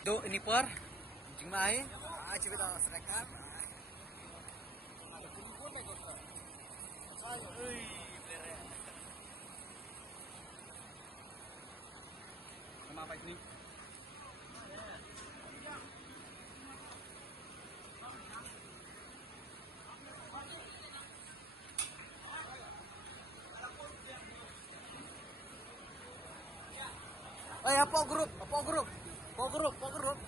Do ini por, jeng main, cerita seragam. Nama apa ini? Apa grup? Apa grup? Apa grup? Apa grup?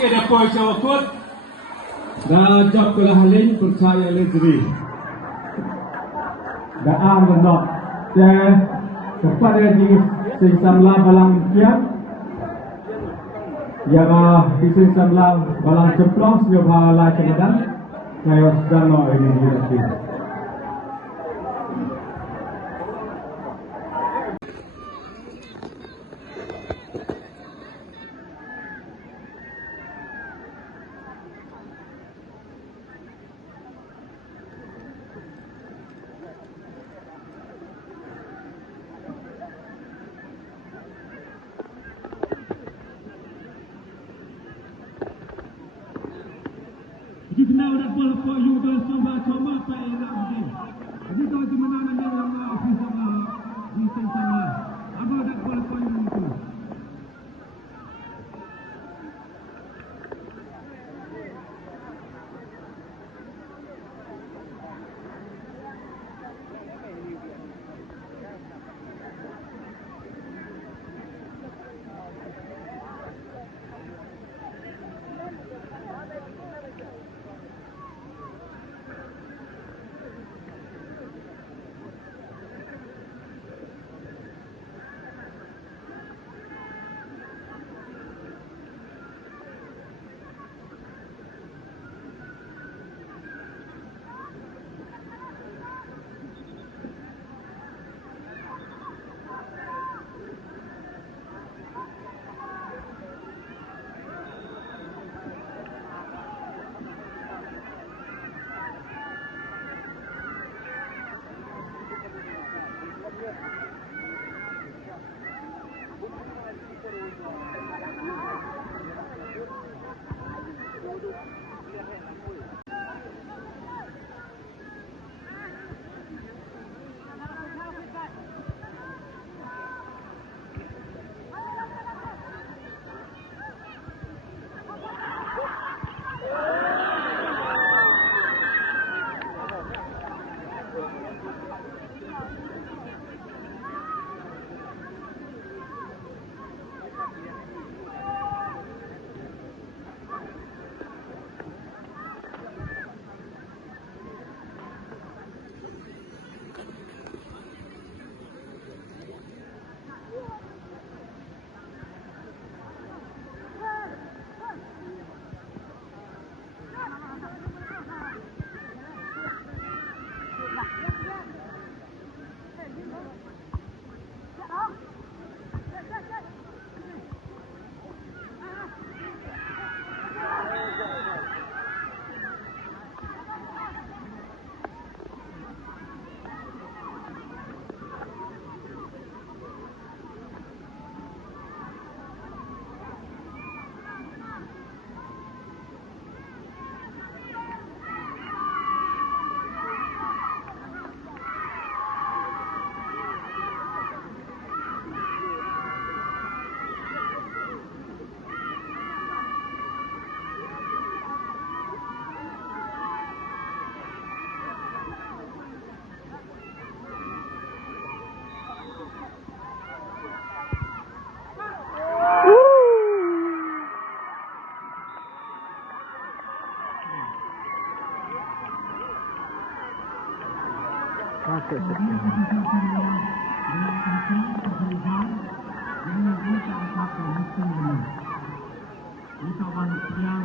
Ke depois cawakut dan job kelah halin percaya lezri daan menok ke kepada di sing samla balang kiat yang di sing samla balang ceplong sebab la kemudian saya sedang mau ini dirati. Kita nak dapat for you bersama-sama pai lagi. Jadi kalau di mana nak lama ofis sama di sana. Apa dak boleh for you itu. Masuk Dia sekali. bersama dengan Anthony Perhubungan dengan mereka akan mesti menang. Ini kawan yang